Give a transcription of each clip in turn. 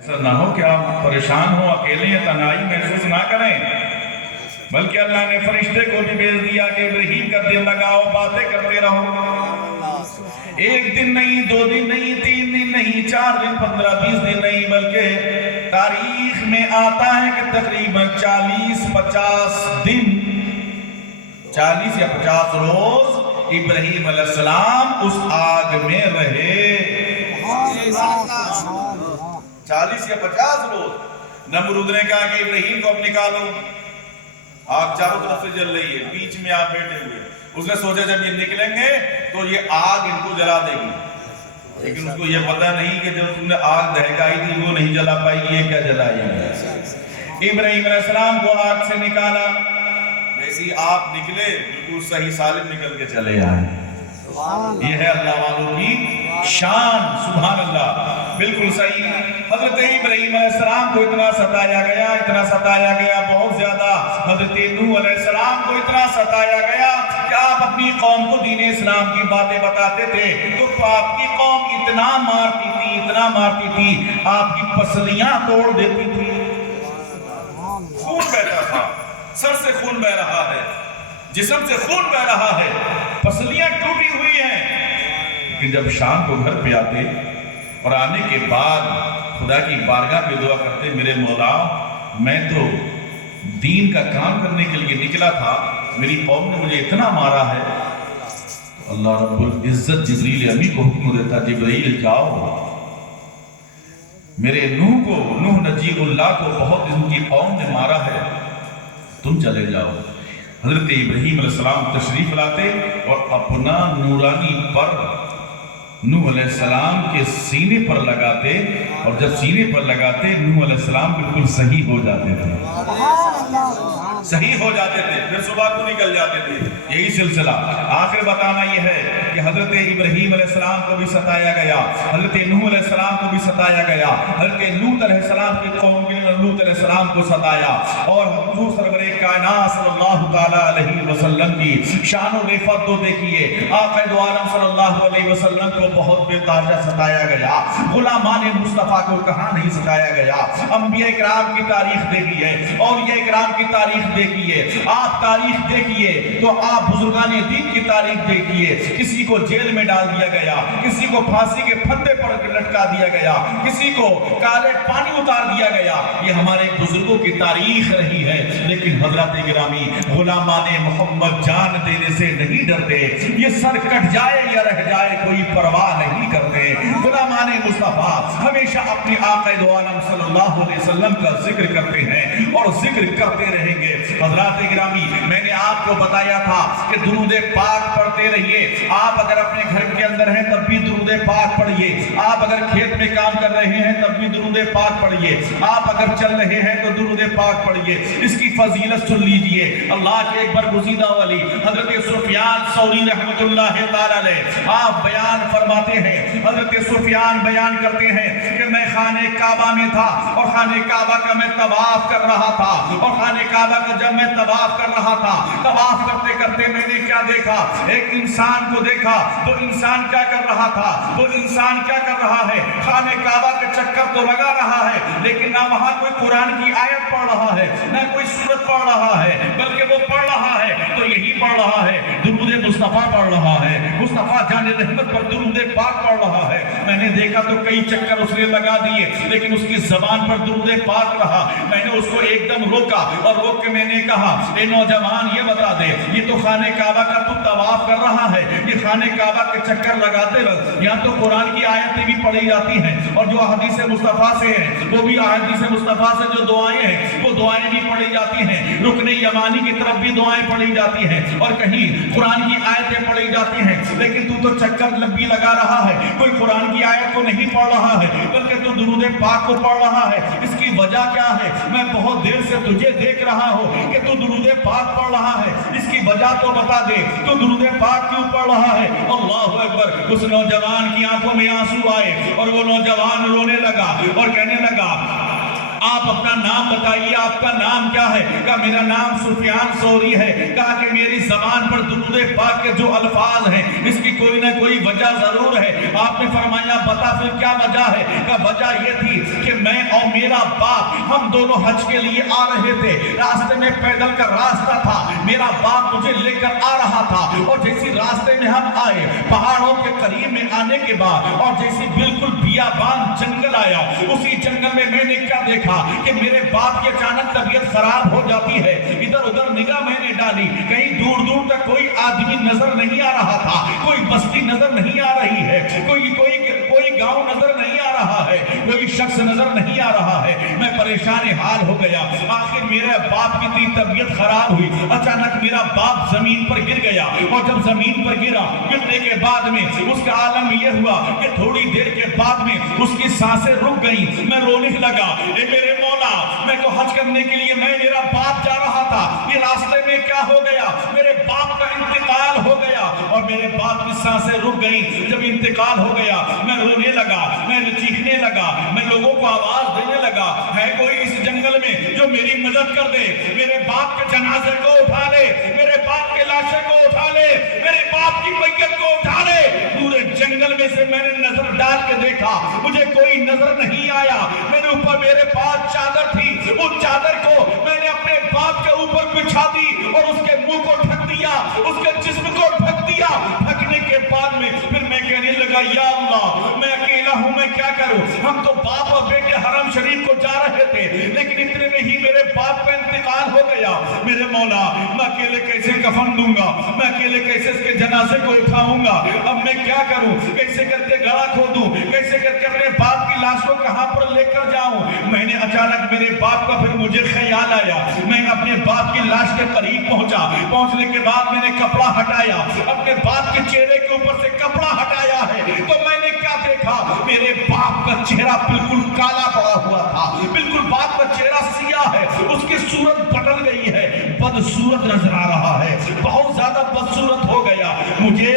ایسا نہ ہو کہ آپ پریشان ہو، اکیلے یا تنہائی محسوس نہ کریں، بلکہ اللہ نے فرشتے کو بھی بھیج دیا کہ ابراہیم کا دل لگاؤ، باتیں کرتے رہو۔ ایک دن نہیں، 2 دن نہیں، 3 دن نہیں، 4 دن، 15 20 دن نہیں، بلکہ تاریخ میں آتا ہے کہ تقریباً 40-50 دن، 40 یا 50 روز ابراہیم علیہ السلام اس آگ میں رہے۔ 40 یا 50 روز۔ نمرود نے کہا کہ ابراہیم کو اب نکالو، آگ چاروں طرف سے جل رہی ہے، بیچ میں آپ بیٹھے ہوئے۔ اس نے سوچا جب یہ نکلیں گے تو یہ آگ ان کو جلا دے گی، لیکن اس کو یہ پتہ نہیں کہ جب تم نے آگ دہکائی تھی وہ نہیں جلا پائی، یہ کیا جلائے گی۔ ابراہیم علیہ السلام کو آگ سے نکالا، جیسی آپ نکلے بالکل صحیح سالم نکل کے چلے آئے۔ یہ ہے اللہ والوں کی شان، سبحان اللہ، بالکل صحیح۔ حضرت ابراہیم علیہ السلام کو اتنا ستایا گیا، اتنا ستایا گیا، بہت زیادہ۔ حضرت نوح علیہ السلام کو اتنا ستایا گیا کہ آپ اپنی قوم کو دین اسلام کی باتیں بتاتے تھے تو آپ کی قوم اتنا مارتی تھی، اتنا مارتی تھی، آپ کی پسلیاں توڑ دیتی تھی، خون بہتا تھا، سر سے خون بہ رہا ہے، جسم سے خون بہ رہا ہے، پسلیاں ٹوٹی ہوئی ہیں۔ لیکن جب شام کو گھر پہ آتے اور آنے کے بعد خدا کی بارگاہ میں دعا کرتے، میرے مولا میں تو دین کا کام کرنے کے لیے نکلا تھا، میری قوم نے مجھے اتنا مارا ہے، تو اللہ رب العزت جبریل امی کو حکم دیتا، جبریل جاؤ میرے نوح نجیب اللہ کو بہت ان کی قوم نے مارا ہے، تم چلے جاؤ۔ حضرت ابراہیم علیہ السلام تشریف لاتے اور اپنا نورانی پر نوح علیہ السلام کے سینے پر لگاتے، اور جب سینے پر لگاتے نوح علیہ السلام بالکل صحیح ہو جاتے تھے، صحیح ہو جاتے تھے، پھر صبح کو نکل جاتے تھے۔ یہی سلسلہ آخر بتانا یہ ہے کہ حضرت ابراہیم علیہ السلام کو بھی ستایا گیا، حضرت نوح علیہ السلام کو بھی ستایا گیا، حضرت لوط علیہ السلام کی قوم کے لوط علیہ السلام کو ستایا، اور حضور سرور کائنات صلی اللہ تعالی علیہ وسلم کی شان و رفعت تو دیکھیے، آقا دو عالم صلی اللہ علیہ وسلم کو بہت بے تحاشا ستایا گیا، غلامان مصطفیٰ کو کہاں نہیں ستایا گیا۔ انبیاء کرام کی تاریخ دیکھیے، اولیاء کرام کی تاریخ دیکھیے، آپ تاریخ دیکھیے تو آپ بزرگان دین کی تاریخ دیکھیے، کسی کو جیل میں ڈال دیا گیا، کسی کو پھانسی کے پھندے پر لٹکا دیا گیا، کسی کو کالے پانی اتار دیا گیا، یہ ہمارے بزرگوں کی تاریخ رہی ہے۔ لیکن حضرات گرامی، غلامان محمد جان دینے سے نہیں ڈرتے، یہ سر کٹ جائے یا رہ جائے کوئی پرواہ نہیں کرتے۔ غلامان مصطفیٰ ہمیشہ اپنے آقا دو عالم صلی اللہ علیہ وسلم کا ذکر کرتے ہیں اور ذکر کرتے رہیں گے۔ حضرات گرامی، میں نے آپ کو بتایا تھا کہ درود پاک پڑھتے رہیے، آپ اگر اپنے گھر کے اندر ہیں تب بھی درود پاک پڑھیے، آپ اگر کھیت میں کام کر رہے ہیں تب بھی درود پاک پڑھیے، آپ اگر چل رہے ہیں تو درود پاک پڑھیے۔ اس کی فضیلت سن لیجئے، اللہ کے ایک برگزیدہ ولی حضرت سفیان ثوری رحمۃ اللہ تعالی علیہ آپ بیان فرماتے ہیں، حضرت سفیان بیان کرتے ہیں کہ میں خانہ کعبہ میں تھا اور خانہ کعبہ کا میں طواف کر رہا تھا، اور خانہ کعبہ کا جب میں طواف کر رہا تھا، طواف کرتے کرتے میں نے کیا دیکھا، ایک انسان کو دیکھا۔ تو انسان کیا کر رہا تھا، وہ انسان کیا کر رہا ہے، خانہ کعبہ کے چکر تو لگا رہا ہے، لیکن نہ وہاں کوئی قرآن کی آیت پڑھ رہا ہے، نہ کوئی سورت پڑھ رہا ہے، بلکہ وہ پڑھ رہا ہے تو یہی پڑھ رہا ہے، درود مصطفیٰ پڑھ رہا ہے، مصطفیٰ جان رحمت پر درود پاک پڑھ رہا ہے۔ میں نے دیکھا تو کئی چکر اس نے لگا دیے، لیکن اس کی زبان پر درود پاک رہا۔ میں نے اس کو ایک دم روکا اور روک کے میں نے کہا، اے نوجوان یہ بتا دے، یہ تو خانہ کعبہ کا تو طواف کر رہا ہے، یہ خانہ کعبہ کے چکر لگاتے وقت یہاں تو قرآن کی آیتیں بھی پڑھی جاتی ہیں، اور جو احادیث مصطفیٰ سے ہیں وہ بھی احادیث مصطفیٰ سے جو دعائیں ہیں وہ دعائیں بھی پڑھی جاتی ہیں، رکن یمانی کی طرف بھی دعائیں پڑھی جاتی ہیں، اور کہیں قرآن کی آیتیں پڑھی جاتی ہیں، لیکن تو چکر لمبی لگا رہا ہے، کوئی قرآن کی آیت کو نہیں پڑھ رہا ہے بلکہ تو درود پاک کو پڑھ رہا ہے۔ اس کی وجہ کیا ہے؟ میں بہت دیر سے تجھے دیکھ رہا ہوں کہ تو درود پاک پڑھ رہا ہے، اس کی وجہ تو بتا دے، تو درود پاک کیوں پڑھ رہا ہے؟ اللہ اکبر! اس نوجوان کی آنکھوں میں آنسو آئے اور وہ نوجوان رونے لگا اور کہنے لگا، آپ اپنا نام بتائیے، آپ کا نام کیا ہے؟ کہا میرا نام سفیان ثوری ہے۔ کہا کہ میری زبان پر درود پاک کے جو الفاظ ہیں اس کی کوئی نہ کوئی وجہ ضرور ہے۔ آپ نے فرمایا بتا پھر کیا وجہ ہے؟ کہا وجہ یہ تھی کہ میں اور میرا باپ، ہم دونوں حج کے لیے آ رہے تھے، راستے میں پیدل کا راستہ تھا، میرا باپ مجھے لے کر آ رہا تھا، اور جیسی راستے میں ہم آئے، پہاڑوں کے قریب میں آنے کے بعد اور جیسی بالکل بیابان جنگل آیا، اسی جنگل میں میں نے کیا دیکھا کہ میرے باپ کی اچانک طبیعت خراب ہو جاتی ہے۔ ادھر ادھر نگاہ میں نے ڈالی، کہیں دور دور تک کوئی آدمی نظر نہیں آ رہا تھا، کوئی بستی نظر نہیں آ رہی ہے، کوئی گاؤں نظر نہیں آ رہا ہے، کوئی شخص نظر نہیں آ رہا ہے۔ میں پریشان حال ہو گیا۔ آخر میرے باپ کی طبیعت خراب ہوئی، اچانک میرا باپ زمین پر گر گیا، اور جب زمین پر گرا، گرنے کے بعد میں اس کا عالم یہ ہوا کہ تھوڑی دیر کے بعد میں اس کی سانسیں رک گئیں۔ میں رونے لگا، اے میرے مولا، میں تو حج کرنے کے لیے میرا باپ جا رہا تھا، یہ راستے میں کیا ہو گیا؟ میرے باپ کا انتقال ہو گیا، اور میرے باپ کی سانسیں رک گئیں۔ جب انتقال ہو گیا، میں رونے لگا، میں چیخنے لگا، میں لوگوں کو آواز دینے لگا، ہے کوئی اس جنگل میں جو میری مدد کر دے؟ میرے باپ کے جنازے کو اٹھا لے، میرے باپ کے لاشے کو اٹھا لے، میرے باپ کی میت کو اٹھا لے۔ پورے جنگل میں سے میں نے نظر ڈال کے دیکھا، مجھے کوئی نظر نہیں آیا۔ میرے اوپر میرے پاس چادر تھی، اس چادر کو میں نے اپنے باپ کے اوپر بچھا دی اور اس کے منہ کو ڈھک دیا، اس کے جسم کو ڈھک دیا۔ ڈھکنے کے بعد میں پھر میں کہنے لگا، یا اللہ، میں اکیلا ہوں، میں کیا کروں؟ ہم تو باپ اور بیٹے حرم شریف کو جا رہے تھے، لیکن اتنے میں ہی میرے باپ کا انتقال ہو گیا۔ میرے مولا، میں اکیلے کیسے کفن دوں گا؟ میں اکیلے کیسے اس کے جنازے کو اٹھاؤں گا؟ اب میں کیا کروں؟ کیسے کر کے گڑھا کھودوں؟ کیسے کر کے اپنے باپ کی لاش کو کہاں پر لے کر جاؤں؟ میں نے اچانک میرے باپ کا پھر مجھے خیال آیا، میں اپنے باپ کی لاش کے قریب پہنچا۔ پہنچنے کے بعد میں نے کپڑا ہٹایا، اپنے باپ کے چہرے کے اوپر سے کپڑا ہٹایا ہے، تو میں نے کیا دیکھا؟ میرے باپ کا چہرہ بالکل کالا پڑا ہوا تھا، بالکل باپ کا چہرہ سیاہ ہے، اس کی صورت بدل گئی ہے، بدصورت نظر آ رہا ہے، بہت زیادہ بدصورت ہو گیا۔ مجھے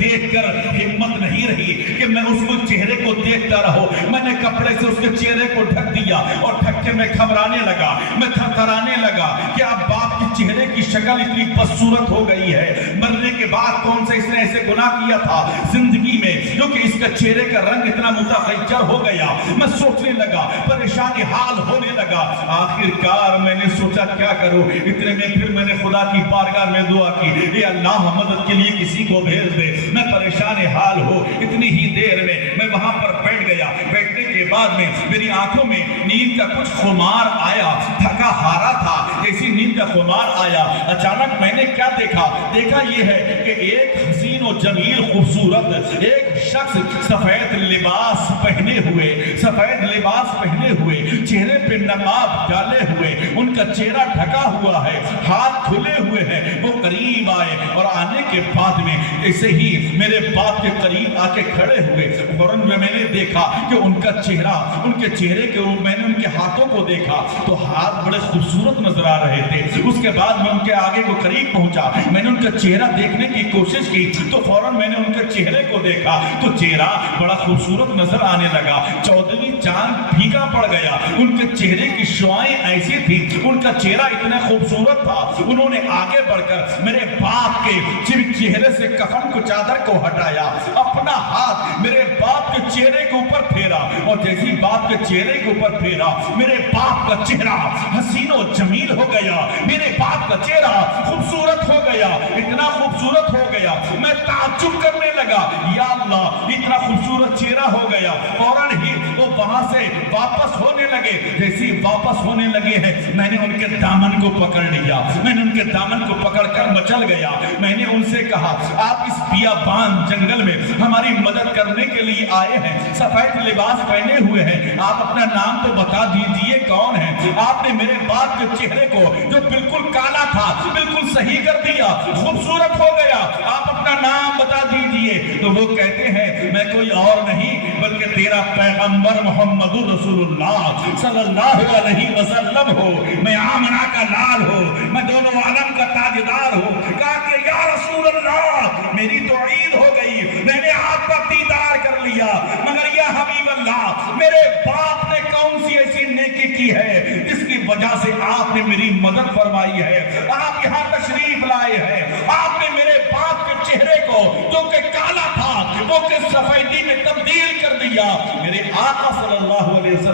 دیکھ کر ہمت نہیں رہی کہ میں اس کو چہرے کو دیکھتا رہوں۔ میں نے کپڑے سے اس کے چہرے کو ڈھک دیا، اور ڈھک کے میں گھبرانے لگا، میں تھرتھرانے لگا کہ اب باپ کے چہرے کی شکل اتنی بدصورت ہو گئی ہے۔ مرنے کے بعد کون سے اس نے ایسے گناہ کیا تھا زندگی میں جو کہ اس کا چہرے کا رنگ اتنا متغیر ہو گیا؟ میں سوچنے لگا، پریشان حال ہونے لگا۔ آخر کار میں نے سوچا کیا کروں؟ اتنے میں پھر میں نے خدا کی بارگاہ میں دعا کی، اے اللہ، مدد کے لیے کسی کو بھیج دے، میں پریشان حال ہو۔ اتنی ہی دیر میں وہاں پر بیٹھ گیا۔ بیٹھنے کے بعد میں میری آنکھوں میں نیند کا کچھ خمار آیا، تھکا ہارا تھا، جیسی نیند کا خمار آیا۔ اچانک میں نے کیا دیکھا یہ ہے کہ ایک حسین و جمیل خوبصورت ایک شخص سفید لباس پہنے ہوئے، چہرے پہ نقاب ڈالے ہوئے، ان کا چہرہ ڈھکا ہوا ہے، ہاتھ کھلے ہوئے ہیں، وہ قریب آئے، اور آنے کے بعد میں ایسے ہی میرے باپ کے قریب آ کے کھڑے ہوئے۔ فوراً میں نے دیکھا کہ ان کا چہرہ، ان کے چہرے کے اوپر میں نے ان کے ہاتھوں کو دیکھا تو ہاتھ بڑے خوبصورت نظر آ رہے تھے۔ اس کے بعد میں ان کے آگے کو قریب پہنچا، میں نے ان کا چہرہ دیکھنے کی کوشش کی تو فوراً میں نے ان کے چہرے کو دیکھا تو چہرہ بڑا خوبصورت نظر آنے لگا۔ 14ویں چاند پھیکا پڑ گیا، ان کے چہرے کی شعائیں ایسی تھی، ان کا چہرہ اتنا خوبصورت تھا۔ انہوں نے آگے بڑھ کر میرے باپ کے چہرے سے کفن کو، چادر کو ہٹایا، اپنا ہاتھ میرے باپ کے چہرے کے اوپر پھیرا، اور جیسی باپ کے چہرے کے اوپر پھیرا، میرے باپ کا چہرہ حسین و جمیل ہو گیا، میرے باپ کا چہرہ خوبصورت ہو گیا، اتنا خوبصورت ہو گیا، میں تعجب کرنے لگا، یا اللہ، اتنا خوبصورت چہرہ ہو گیا۔ فوراً ہی وہ وہاں سے واپس ہونے لگے۔ جیسی واپس ہونے لگے ہیں، میں نے ان کے دامن کو پکڑ لیا، میں نے ان کے دامن کو پکڑ کر مچل گیا۔ میں نے ان سے کہا، آپ اس بیابان جنگل میں ہماری مدد کرنے کے لیے آئے ہیں، سفید لباس پہنے ہوئے ہیں، آپ اپنا نام تو بتا دیجئے کون ہے؟ آپ نے میرے باپ کے چہرے کو جو بالکل کالا تھا بالکل صحیح کر دیا، خوبصورت ہو گیا، آپ اپنا نام بتا دیجئے۔ تو وہ کہتے ہیں، میں کوئی اور نہیں بلکہ تیرا پیغمبر محمد رسول اللہ صلی اللہ علیہ وسلم ہو، میں آمنہ کا لال ہوں، میں دونوں عالم کا تاجدار ہوں۔ کہا کہ یا رسول اللہ، میری تو عید ہو گئی، میں نے آپ کا دیدار کر لیا، مگر یا حبیب اللہ، میرے باپ نے کون سی ایسی نیکی کی ہے جس کی وجہ سے آپ نے میری مدد فرمائی ہے؟ آپ یہاں تشریف لائے ہیں، آپ نے میرے باپ کے چہرے کو جو کہ کالا تھا وہ کہ سفیدی میں تبدیل کر دیا۔ میرے آقا صلی اللہ علیہ وسلم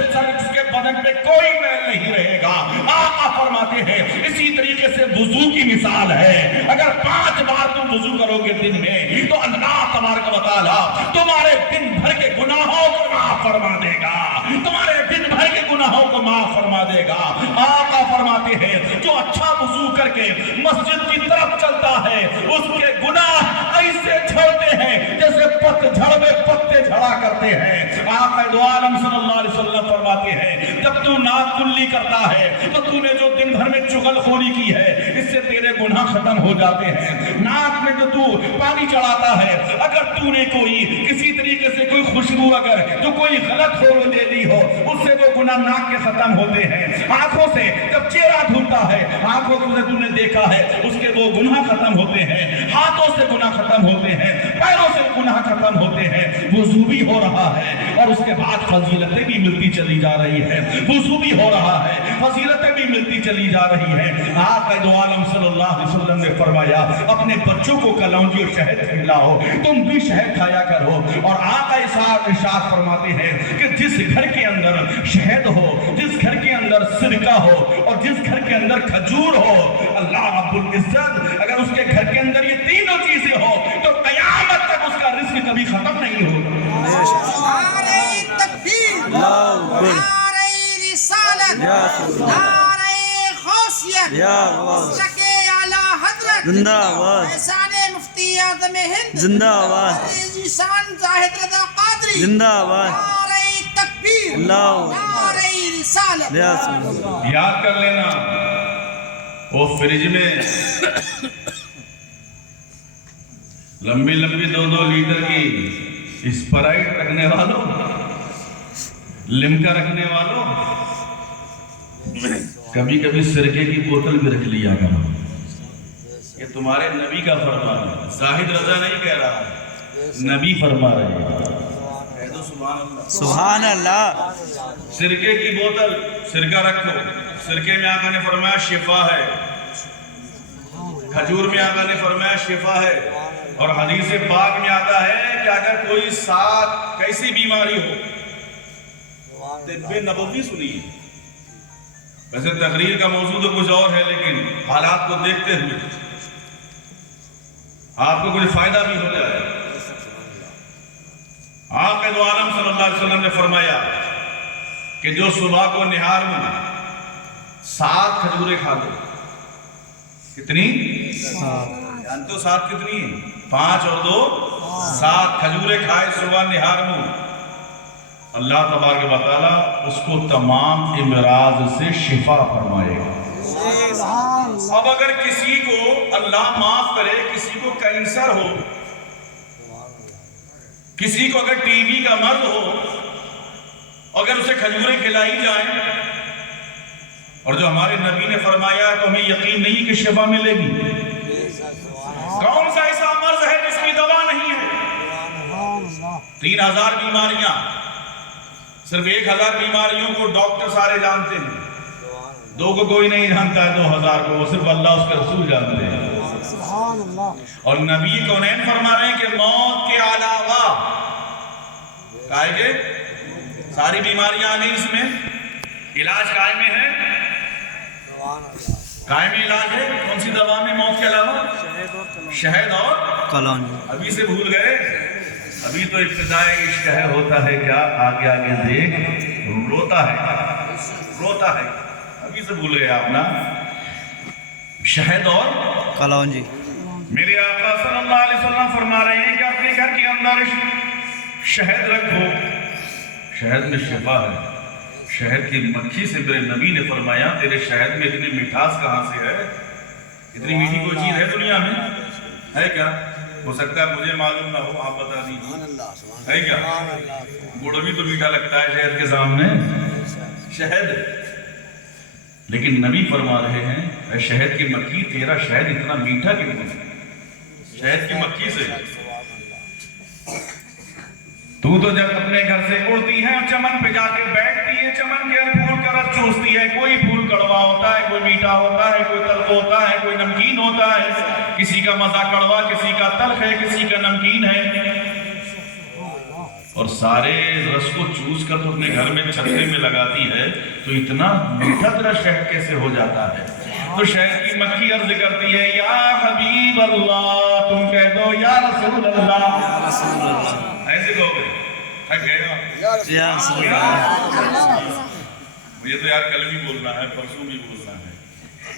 اس کے بدن پہ کوئی میل نہیں رہے گا. آقا فرماتے ہیں اسی طریقے سے وضو کی مثال ہے. اگر 5 بار تم وضو کرو گے دن میں تو اللہ تبارک و تعالی تمہارے دن بھر کے گناہوں کو معاف فرما دے گا. تمہارے دن بھر کے گناہوں کو معاف فرما دے گا. آقا فرماتے ہیں جو اچھا وضو کر کے مسجد کی طرف چلتا ہے اس کے گناہ ایسے جھڑتے ہیں جیسے پتجھڑ میں پتے جھڑا کرتے ہیں. آقا دو عالم صلی اللہ علیہ وسلم فرماتے ہیں جب تو ناک کلی کرتا ہے تو تو نے جو دن بھر میں چغل خوری کی ہے اس سے تیرے گناہ ختم ہو جاتے ہیں. ناک میں جو تو پانی چڑھاتا ہے اگر تو نے کوئی کسی طریقے سے کوئی خوشبو اگر جو کوئی غلط خوشبو دے دی ہو اس سے وہ گناہ ناک کے ختم ہوتے ہیں. آنکھوں سے جب چہرہ دھلتا ہے آنکھوں سے تو نے دیکھا ہے اس کے وہ گناہ ختم ہوتے ہیں. ہاتھوں سے گناہ ختم ہوتے ہیں. پیروں سے گناہ ختم ہوتے ہیں. وضو بھی ہو رہا ہے اور اس کے بعد فضیلتیں بھی ملتی چلی جا رہی ہے. وضو بھی ہو رہا ہے فضیلتیں بھی ملتی چلی جا رہی ہیں. آقا دو عالم صلی اللہ علیہ وسلم نے فرمایا اپنے بچوں کو کلونجی اور شہد کھلاؤ. تم بھی شہد کھایا کرو. اور آقا ارشاد فرماتے ہیں کہ جس گھر کے اندر شہد ہو, جس گھر کے اندر سرکہ ہو اور جس گھر کے اندر کھجور ہو, اللہ رب العزت اگر اس کے گھر کے اندر یہ تینوں چیزیں ہو تو قیامت تک اس کا رزق کبھی ختم نہیں ہوگا. نعرہ تکبیر, نعرہ رسالت, نعرہ غوثیت, مسلک اعلی حضرت, احسان مفتی اعظم ہند, زندہ آباد, عزیز شان زاہد رضا قادری, زندہ آباد, نعرہ تکبیر, نعرہ رسالت. یاد کر لینا وہ فریج میں لمبی لمبی 2-2 لیٹر کی اسپرائٹ رکھنے والوں, لمکا رکھنے والوں, کبھی کبھی سرکے کی بوتل بھی رکھ لیا کرو. یہ تمہارے نبی کا فرمان ہے, زاہد رضا نہیں کہہ رہا ہے, نبی فرما رہے ہیں. کہہ دو سبحان اللہ. سبحان اللہ. سرکے کی بوتل, سرکہ رکھو. سرکے میں آقا نے فرمایا شفا ہے. کھجور میں آقا نے فرمایا شفا ہے. اور حدیث پاک میں آتا ہے کہ اگر کوئی ساتھ کیسی بیماری ہو, طب نبوی سنیے, ویسے تقریر کا موضوع تو کچھ اور ہے لیکن حالات کو دیکھتے ہوئے آپ کو کچھ فائدہ بھی ہو جائے. آقا دو عالم صلی اللہ علیہ وسلم نے فرمایا کہ جو صبح کو نہار میں 7 کھجوریں کھا دو. کتنی؟ جانتے ہو 7 کتنی ہیں؟ 5 اور 2 7 کھجوریں کھائے صبح نہار میں, اللہ تبارک و تعالی اس کو تمام امراض سے شفا فرمائے گا. اب اگر کسی کو اللہ معاف کرے, کسی کو کینسر ہو, کسی کو اگر ٹی بی کا مرض ہو, اگر اسے کھجوریں کھلائی جائیں, اور جو ہمارے نبی نے فرمایا تو ہمیں یقین نہیں کہ شفا ملے گی. کون سا ایسا مرض ہے جس کی دوا نہیں ہے؟ 3000 بیماریاں, صرف 1000 بیماریوں کو ڈاکٹر سارے جانتے ہیں, 2 کو کوئی نہیں جانتا ہے, 2000 کو وہ صرف اللہ اس کے رسول جانتے ہیں. اور نبی کونین فرما رہے ہیں کہ موت کے علاوہ کہے کہ ساری بیماریاں نہیں, اس میں علاج قائم ہے. قائم علاج ہے. کون سی دوا میں موت کے علاوہ؟ شہد اور کلونجی. ابھی سے بھول گئے, ابھی تو ابتدائی عشق ہے, ہوتا ہے کیا آگے آگے دیکھ روتا ہے, روتا ہے. ابھی سے بھول گئے آپ نا. شہد اور کلونجی. میرے آقا صلی اللہ علیہ وسلم فرما رہے ہیں کہ اپنے گھر کے اندر شہد رکھو. شہد میں شفا ہے. شہد کی مکھی سے میرے نبی نے فرمایا تیرے شہد میں اتنی مٹھاس کہاں سے ہے؟ اتنی میٹھی کوئی چیز ہے دنیا میں؟ ہے کیا؟ ہو سکتا ہے مجھے معلوم نہ ہو, آپ بتا دیجیے. ہے کیا؟ گڑ بھی تو میٹھا لگتا ہے شہد کے سامنے. شہد, لیکن نبی فرما رہے ہیں اے شہد کی مکھی تیرا شہد اتنا میٹھا کیوں ہے؟ شہد کی مکھی سے تو جب اپنے گھر سے اڑتی ہے چمن پہ جا کے بیٹھتی ہے, چمن کے پھول کا رس چوستی ہے. کوئی پھول کڑوا ہوتا ہے, کوئی میٹھا ہوتا ہے, کوئی تلخ ہوتا ہے, کوئی نمکین ہوتا ہے. کسی کا مزہ کڑوا, کسی کا تلخ ہے, کسی کا نمکین ہے. اور سارے رس کو چوس کر تو اپنے گھر میں چھتے میں لگاتی ہے تو اتنا میٹھا تیرا شہد کیسے ہو جاتا ہے؟ تو شہد کی مکھی عرض کرتی ہے یا حبیب اللہ، تم کہہ دو یا رسول اللہ، ایسے کہو گے تھک گئے آپ؟ یا رسول اللہ، مجھے تو یار کل بھی بولنا ہے، پرسوں بھی بولنا ہے،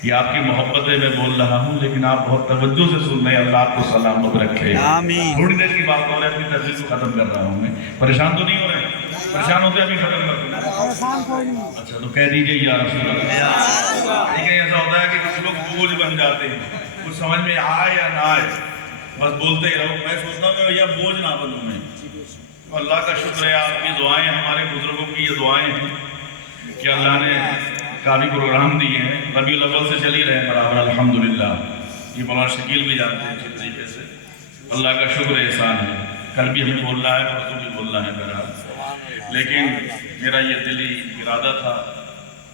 یہ آپ کی محبت ہے میں بول رہا ہوں، لیکن آپ بہت توجہ سے سن رہے ہیں، اللہ آپ کو سلامت رکھے۔ آمین۔ تھوڑی دیر کی بات ہو رہی ہے، اپنی تقریر کو ختم کر رہا ہوں میں، پریشان تو نہیں ہو رہے؟ پریشان ہوتے ابھی ختم کر دوں؟ اچھا تو کہہ دیجئے یا رسول اللہ۔ ٹھیک ہے، ایسا ہوتا ہے کہ کچھ لوگ بوجھ بن جاتے ہیں، کچھ سمجھ میں آئے یا نہ آئے بس بولتے ہی رہو۔ میں سوچتا ہوں کہ بھیا بوجھ نہ بنوں میں۔ تو اللہ کا شکر ہے، آپ کی دعائیں، ہمارے بزرگوں کی یہ دعائیں ہیں کہ اللہ نے کافی پروگرام دیے ہیں، ربیع الاول سے چل ہی رہے ہیں برابر الحمدللہ۔ یہ مولانا شکیل بھی جانتے ہیں اچھی طریقے سے، اللہ کا شکر احسان ہے۔ کل بھی ہمیں بولنا ہے، پرسوں بھی بولنا ہے بہرحال، لیکن میرا یہ دلی ارادہ تھا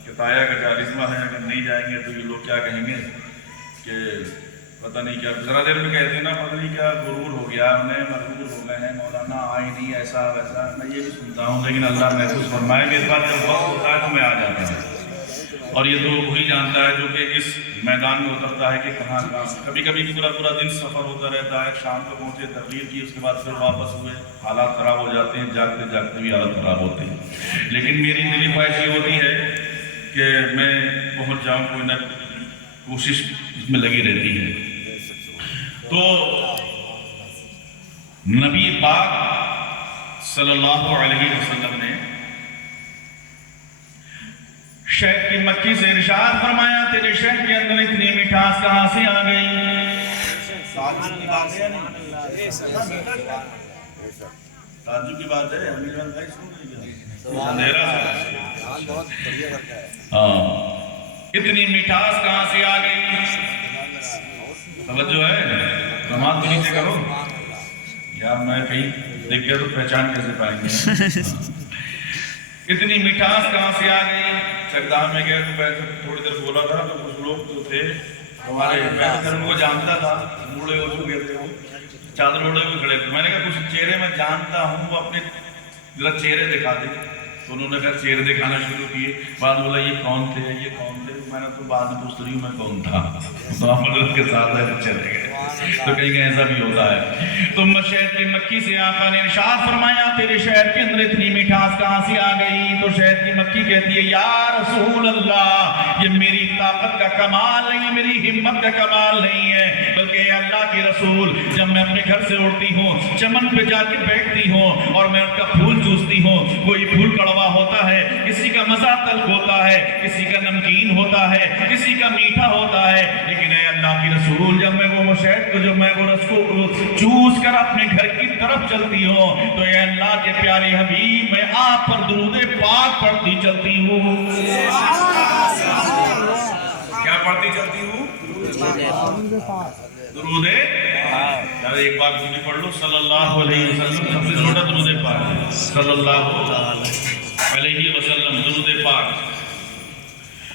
کہ تایا کا 40واں ہے، اگر نہیں جائیں گے تو یہ لوگ کیا کہیں گے کہ پتہ نہیں کیا، ذرا دیر میں کہتے ہیں نا پتہ نہیں کیا غرور ہو گیا، انہیں مغرور ہو گئے ہیں، مولانا آئے نہیں، ایسا ویسا۔ میں یہ بھی سنتا ہوں، لیکن اللہ محفوظ فرمائے کہ اس بات جب وقت ہوتا ہے تو میں آ جاتا ہوں، اور یہ تو وہی جانتا ہے جو کہ اس میدان میں اترتا ہے کہ کہاں کہاں۔ کبھی کبھی پورا دن سفر ہوتا رہتا ہے، شام کو پہنچے، تقریر کی، اس کے بعد پھر واپس ہوئے، حالات خراب ہو جاتے ہیں، جاگتے جاگتے بھی حالات خراب ہوتے ہیں، لیکن میری دلی خواہش یہ ہوتی ہے کہ میں پہنچ جاؤں، کوئی نہ کوشش اس میں لگی رہتی ہے۔ تو نبی پاک صلی اللہ علیہ وسلم نے شہد کی مکھی سے ارشاد فرمایا، تیرے شہد کے اندر اتنی مٹھاس کہاں سے آ گئی؟ تعجب کی بات ہے یا نہیں؟ تعجب کی بات ہے، امیر بھائی سن رہی ہے، اندھیرا ہے، اتنی مٹھاس کہاں سے آ گئی؟ توجہ ہے، رماد تو نیچے کرو یار، میں کہیں دیکھ گیا تو پہچان کیسے پائیں گے؟ اتنی مٹھاس کہاں سے آ گئی؟ چکدام میں گیا تو تھوڑی دیر بولا تھا تو کچھ لوگ جو تھے ہمارے، میں تو ان کو جانتا تھا، بوڑھے ہو چکے تھے، وہ چادر اوڑھے ہوئے کھڑے تھے، میں نے کہا کچھ چہرے میں جانتا ہوں، وہ اپنے ذرا چہرے دکھا دے، تو انہوں نے پھر چہرے دکھانا شروع کیے، بعد بولا یہ کون تھے، یہ کون تھے، میں نے تو بعد میں پوچھ رہی ہوں میں کون تھا، تو ہم حضرت کے ساتھ چلے گئے، تو کہیں کہ ایسا بھی ہوتا ہے۔ تم شہد کی مکھی سے آقا نے ارشاد فرمایا، تیرے شہد کے اندر اتنی مٹھاس کہاں سے آ گئی؟ تو شہد کی مکھی کہتی ہے، یا رسول اللہ، یہ میری طاقت کا کمال نہیں، میری ہمت کا کمال نہیں ہے، بلکہ اے اللہ کے رسول، جب میں اپنے گھر سے اٹھتی ہوں، چمن پہ جا کے بیٹھتی ہوں اور میں ان کا پھول چوستی ہوں، کوئی پھول کڑوا ہوتا ہے، کسی کا مزہ تلخ ہوتا ہے، کسی کا نمکین ہوتا ہے، کسی کا میٹھا ہوتا ہے، لیکن اے اللہ کی رسول، جب میں وہ شہد کو، جب میں وہ رس کو چوس کر اپنے گھر کی طرف چلتی ہوں، تو اے اللہ کے پیارے حبیب، میں آپ پر درود پاک پڑھتی چلتی ہوں۔ کیا پڑھتی چلتی ہوں؟ درود پاک۔ ایک بار بھی پڑھ لو، صلی اللہ علیہ وسلم، سب سے چھوٹا درود پاک، صلی اللہ علیہ وسلم، درود پاک۔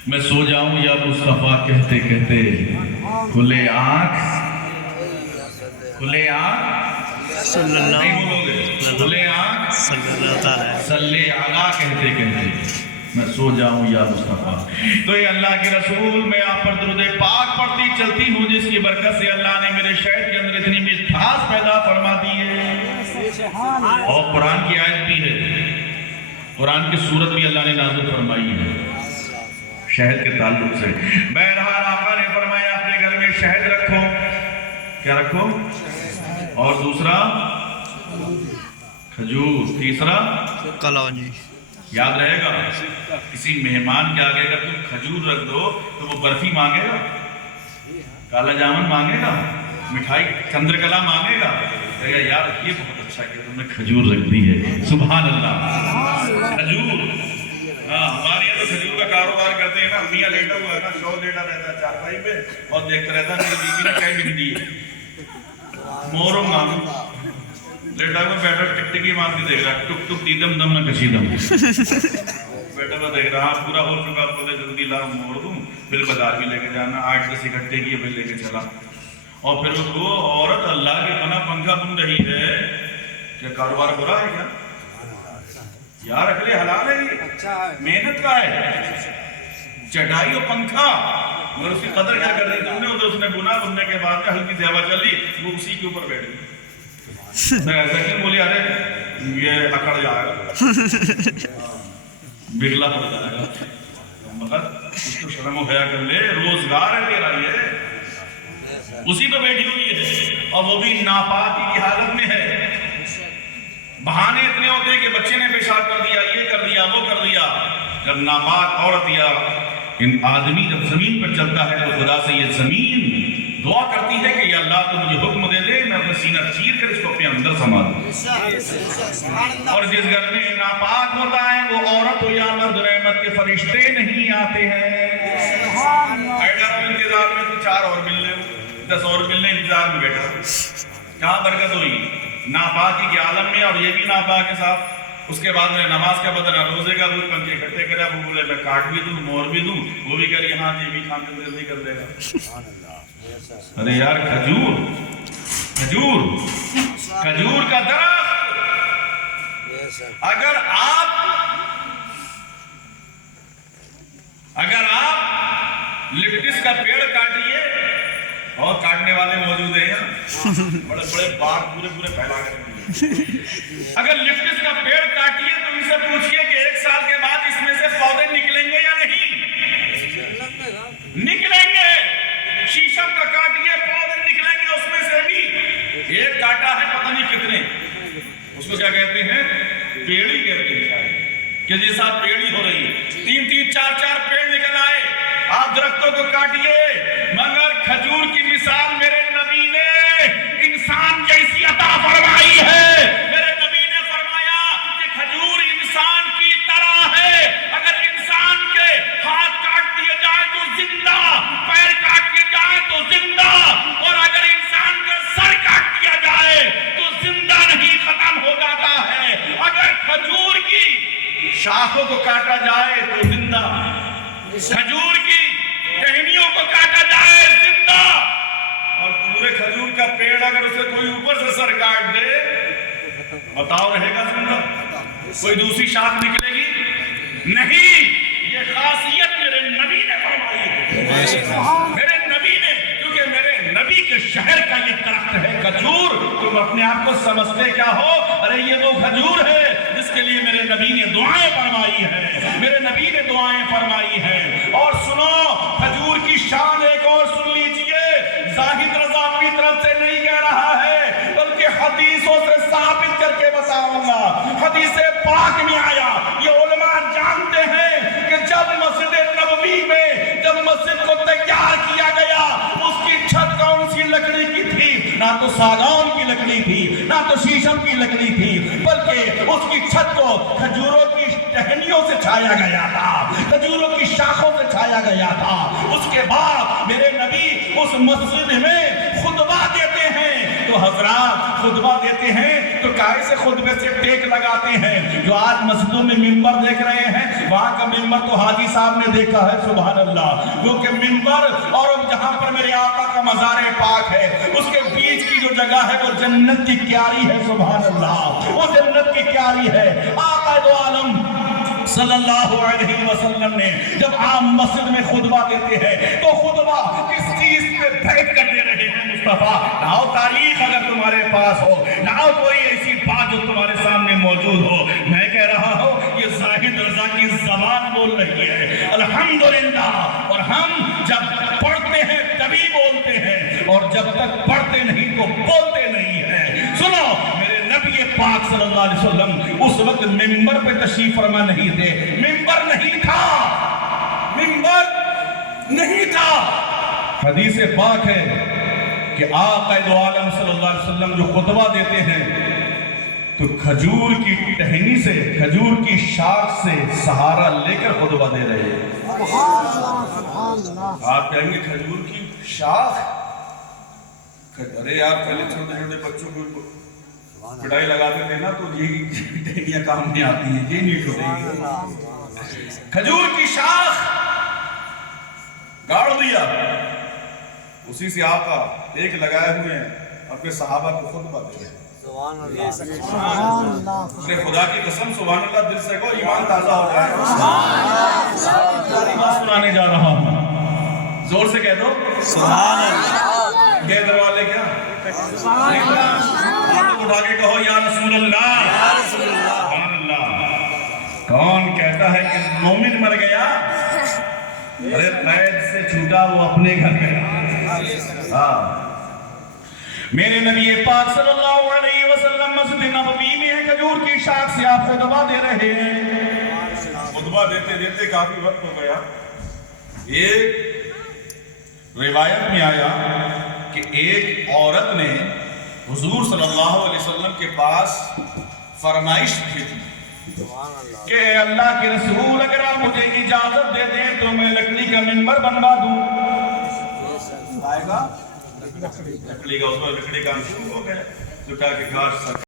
میں سو جاؤں یا مصطفیٰ کہتے کہتے، کھلے آنکھ کھلے آنکھ صلی اللہ نہیں بولو گے، کھلے آنکھ صلی اللہ تعالیٰ صلی علیہ کہتے کہتے میں سو جاؤں یا مصطفیٰ۔ تو اے اللہ کے رسول، میں آپ پر درود پاک پڑھتی چلتی ہوں، جس کی برکت سے اللہ نے میرے شہد کے اندر اتنی مٹھاس پیدا فرما دی ہے۔ اور قرآن کی آیت بھی ہے، قرآن کی سورت بھی اللہ نے نازل فرمائی ہے شہد کے تعلق سے۔ بہرحال آقا نے فرمایا، اپنے گھر میں شہد رکھو، کیا رکھو؟ اور دوسرا کھجور، تیسرا کلونجی۔ یاد رہے گا، کسی مہمان کے آگے اگر تم کھجور رکھ دو تو وہ برفی مانگے گا، کالا جامن مانگے گا، مٹھائی چندرکلا مانگے گا، کہے گا یار یہ بہت اچھا کہ تم نے کھجور رکھ دی ہے، سبحان اللہ۔ کھجور، ہمارے یہاں تو کھجور کا کاروبار کرتے ہیں نا، میاں لیٹا ہوا ہے نا، شو لیٹا رہتا ہے چارپائی پہ اور دیکھتا رہتا ہے میری بیوی نے کیا بک دی ہے، موروں مانگ لیٹا ہوا بیٹا ٹکٹکی مانگ کے دیکھ رہا ہے، ٹک ٹک دیدم دم نہ کشیدم، بیٹا میں دیکھ رہا پورا ہو چکا، بولے جلدی لاؤ موڑ دوں، پھر بازار بھی لے کے جانا، 8-10 اکٹھے کیے پھر لے کے چلا، اور پھر وہ عورت اللہ کے پناہ پنکھا بن رہی ہے، کیا کاروبار ہو رہا ہے کیا؟ یار اکلے حلال ہے یہ، محنت کا ہے، چٹائی اور پنکھا، مگر اس کی قدر کیا کر رہے تم نے؟ ادھر اس نے بنا، بننے کے بعد ہلکی سی ہوا چل لی، وہ اسی کے اوپر بیٹھ گئی۔ میں ایسا کیوں بولی؟ ارے یہ اکڑ جائے گا، بگلا پڑ جائے گا، مگر اس کو شرم و حیا کر لے، روزگار ہے تیرا، یہ اسی پہ بیٹھی ہوئی ہے، اور وہ بھی ناپاکی کی حالت میں ہے۔ بہانے اتنے ہوتے ہیں کہ بچے نے پیشاب کر دیا، یہ کر دیا، وہ کر دیا۔ جب ناپاک عورت یا آدمی جب زمین پر چلتا ہے تو خدا سے یہ زمین دعا کرتی ہے کہ یا اللہ تو مجھے حکم دے دے، میں اپنا سینہ چیر کر اس کو اپنے اندر سما دوں۔ اور جس گھر میں ناپاک ہوتا ہے وہ عورت ہو یا مرد، رحمت کے فرشتے نہیں آتے ہیں۔ انتظار میں تو 4 اور ملنے، 10 اور ملنے انتظار میں بیٹھا، کہاں برکت ہوئی؟ ناپاکی کے عالم میں، اور یہ بھی ناپاک ہے صاحب۔ اس کے بعد میں نماز کا بدلہ روزے کا، کوئی پنجے اکٹھے کرا، وہ بولے میں کاٹ بھی دوں، مور بھی دوں، وہ بھی کہہ ہاں جی بھی کھان کے جلدی کر دے گا۔ ارے یار کھجور کا درخت، اگر آپ لپٹس کا پیڑ کاٹیے، اور کاٹنے والے موجود ہیں بڑے بڑے باغ پورے پھیلا کر، اگر لپٹس کا پیڑ کاٹیے تو ان سے پوچھئے کہ 1 سال کے بعد اس میں سے پودے نکلیں گے یا نہیں؟ نکلیں گے۔ شیشم کا کاٹیے، پودے نکلیں گے اس میں سے بھی۔ ایک کاٹا ہے پتہ نہیں کتنے، اس کو کیا کہتے ہیں؟ پیڑی کہتے ہیں، کہ جیسا پیڑی ہو رہی ہے، 3-3 4-4 پیڑ نکل آئے۔ آپ درختوں کو کاٹیے، مگر کھجور کی مثال میرے نبی نے انسان جیسی عطا فرمائی ہے۔ میرے نبی نے فرمایا کہ کھجور انسان کی طرح ہے، اگر انسان کے ہاتھ کاٹ دیے جائیں تو زندہ، پیر کاٹ دیے جائیں تو زندہ، اور اگر انسان کا سر کاٹ دیا جائے تو زندہ نہیں، ختم ہو جاتا ہے۔ اگر کھجور کی شاخوں کو کاٹا جائے تو زندہ، کھجور کی ٹہنیوں کو کاٹا جائے زندہ، اور پورے کھجور کا پیڑ اگر اسے کوئی اوپر سے سر کاٹ دے، بتاؤ رہے گا زندہ؟ کوئی دوسری شاخ نکلے گی؟ نہیں۔ یہ خاصیت میرے نبی نے فرمائی ہے، میرے نبی نے، کیونکہ میرے نبی کے شہر کا یہ درخت ہے کھجور۔ تم اپنے آپ کو سمجھتے کیا ہو؟ ارے یہ وہ کھجور ہے جس کے لیے میرے نبی نے دعائیں فرمائی ہیں، میرے نبی نے دعائیں فرمائی ہیں۔ اور سنو، کھجور کی شان ایک اور سن لیجئے، زاہد رضا اپنی طرف سے نہیں کہہ رہا ہے، بلکہ حدیثوں سے ثابت کر کے بتاؤں گا۔ حدیث پاک میں آیا، یہ علماء جانتے ہیں کہ جب مسجد نبوی میں جب مسجد کو تیار کیا گیا، اس کی چھت کون سی لکڑی کی تھی؟ نہ تو ساگون کی لکڑی تھی، نہ تو شیشم کی لکڑی تھی، بلکہ اس کی چھت کو کھجوروں کی ٹہنیوں سے چھایا گیا تھا، کھجوروں کی شاخوں سے چھایا گیا تھا۔ اس کے بعد میرے نبی اس مسجد میں خطبہ دیتے ہیں، تو حضرات خطبہ دیتے ہیں تو کائے سے خطبے سے ٹیک لگاتے ہیں؟ جو آج مسجدوں میں ممبر دیکھ رہے ہیں، وہاں کا ممبر تو حاجی صاحب نے دیکھا ہے، سبحان اللہ، وہ کہ ممبر اور جہاں پر میرے آقا کا مزار پاک ہے، اس کے بیچ کی جو جگہ ہے وہ جنت کی کیاری ہے، سبحان اللہ، وہ جنت کی کیاری ہے۔ آقا دو عالم صلی اللہ علیہ وسلم نے جب عام مسجد میں خطبہ دیتے ہیں تو خطبہ کس چیز پہ بیٹھ کر دے رہے ہیں مصطفیٰ؟ لاؤ تاریخ اگر تمہارے پاس ہو، لاؤ کوئی ایسی بات جو تمہارے سامنے موجود ہو۔ میں کہہ رہا ہوں یہ زاہد رضا کی زبان بول رہی ہے، الحمدللہ۔ اور ہم جب پڑھتے ہیں تبھی بولتے ہیں، اور جب تک پڑھتے نہیں تو بولتے نہیں ہیں۔ سنو، میرے نبی پاک صلی اللہ علیہ وسلم اس وقت ممبر پہ تشریف فرما نہیں تھے، ممبر نہیں تھا۔ حدیث پاک ہے کہ آقا دو عالم صلی اللہ علیہ وسلم جو خطبہ دیتے ہیں تو کھجور کی ٹہنی سے، کھجور کی شاخ سے سہارا لے کر خطبہ دے رہے ہیں۔ آپ کہیں گے کھجور کی شاخ؟ ارے یار پہلے چھوٹے چھوٹے بچوں کو پٹائی لگاتے تھے نا، تو یہ ٹہنیاں کام میں آتی ہیں، یہ نہیں ٹوٹے گی۔ کھجور کی شاخ گاڑ دیا، اسی سے آقا ایک لگائے ہوئے ہیں، اپنے صحابہ کو خطبہ دے رہے ہیں۔ ارے خدا کی قسم سبحان اللہ دل سے کہو ایمان تازہ ہو جائے ایمان سنانے جا رہا ہوں زور سے کہہ دو سبحان اللہ گئے دروالے کیا ہاتھ اٹھا کے کہو یا رسول اللہ سبحان اللہ کون کہتا ہے کہ مومن مر گیا ارے قید سے چھوٹا وہ اپنے گھر گیا میرے نبی پاک صلی اللہ علیہ وسلم مسجد نبوی میں ہے کھجور کی شاخ سے آپ کو خطبہ دے رہے ہیں خطبہ دیتے دیتے کافی وقت ہو گیا ایک روایت میں آیا کہ ایک عورت نے حضور صلی اللہ علیہ وسلم کے پاس فرمائش بھیجی کہ اے اللہ کے رسول اگر آپ مجھے اجازت دے دیں تو میں لکڑی کا منبر بنوا دوں آئے گا لکڑی کا اس پر لکڑی کا شروع ہو گیا جو کہا کہ کاش